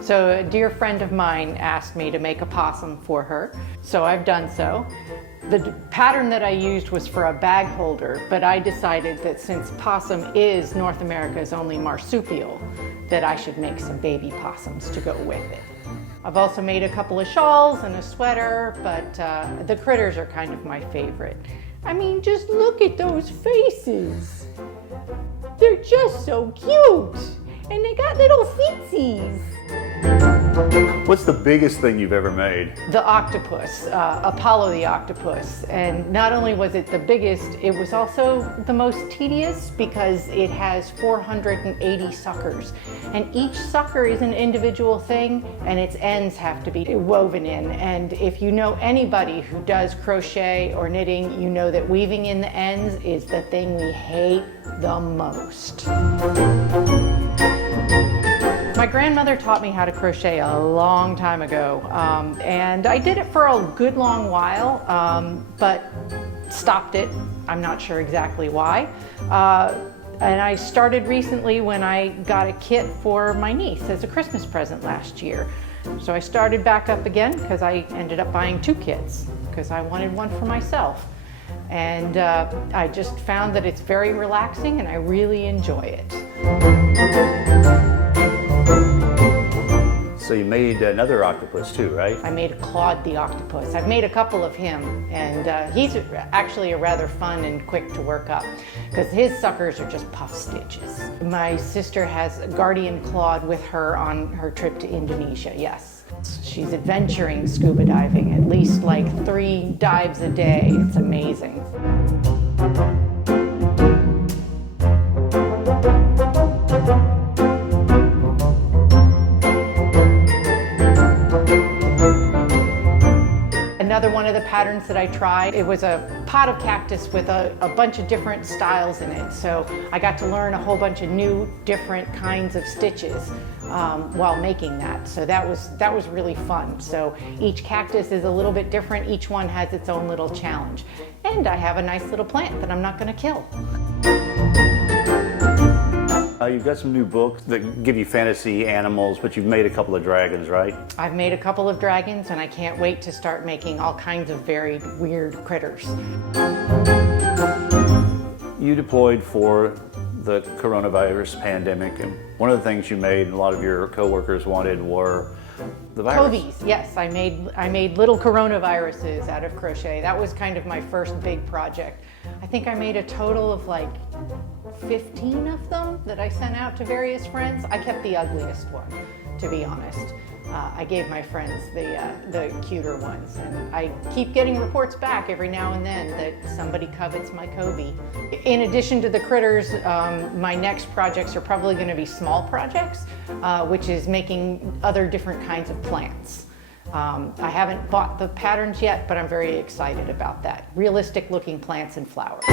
So a dear friend of mine asked me to make a possum for her, so I've done so. The pattern that I used was for a bag holder, but I decided that since possum is North America's only marsupial, that I should make some baby possums to go with it. I've also made a couple of shawls and a sweater, but the critters are kind of my favorite. I mean, just look at those faces. They're just so cute, and they got little feetsies. What's the biggest thing you've ever made? The octopus, Apollo the Octopus. And not only was it the biggest, it was also the most tedious because it has 480 suckers. And each sucker is an individual thing and its ends have to be woven in. And if you know anybody who does crochet or knitting, you know that weaving in the ends is the thing we hate the most. My grandmother taught me how to crochet a long time ago, and I did it for a good long while, but stopped it. I'm not sure exactly why. And I started recently when I got a kit for my niece as a Christmas present last year. So I started back up again because I ended up buying 2 kits because I wanted one for myself. And I just found that it's very relaxing and I really enjoy it. So you made another octopus too, right? I made Claude the Octopus. I've made a couple of him, and he's actually a rather fun and quick to work up because his suckers are just puff stitches. My sister has Guardian Claude with her on her trip to Indonesia, yes. She's adventuring scuba diving, at least like 3 dives a day. It's amazing. Another one of the patterns that I tried, it was a pot of cactus with a bunch of different styles in it. So I got to learn a whole bunch of new, different kinds of stitches while making that. So that was really fun. So each cactus is a little bit different. Each one has its own little challenge. And I have a nice little plant that I'm not going to kill. You've got some new books that give you fantasy animals, but you've made a couple of dragons, right? I've made a couple of dragons, and I can't wait to start making all kinds of very weird critters. You deployed for the coronavirus pandemic, and one of the things you made and a lot of your coworkers wanted were the virus. COVIEs, yes. I made little coronaviruses out of crochet. That was kind of my first big project. I think I made a total of like 15 of them that I sent out to various friends. I kept the ugliest one, to be honest. I gave my friends the cuter ones, and I keep getting reports back every now and then that somebody covets my COVIE. In addition to the critters, my next projects are probably going to be small projects, which is making other different kinds of plants. I haven't bought the patterns yet, but I'm very excited about that. Realistic looking plants and flowers.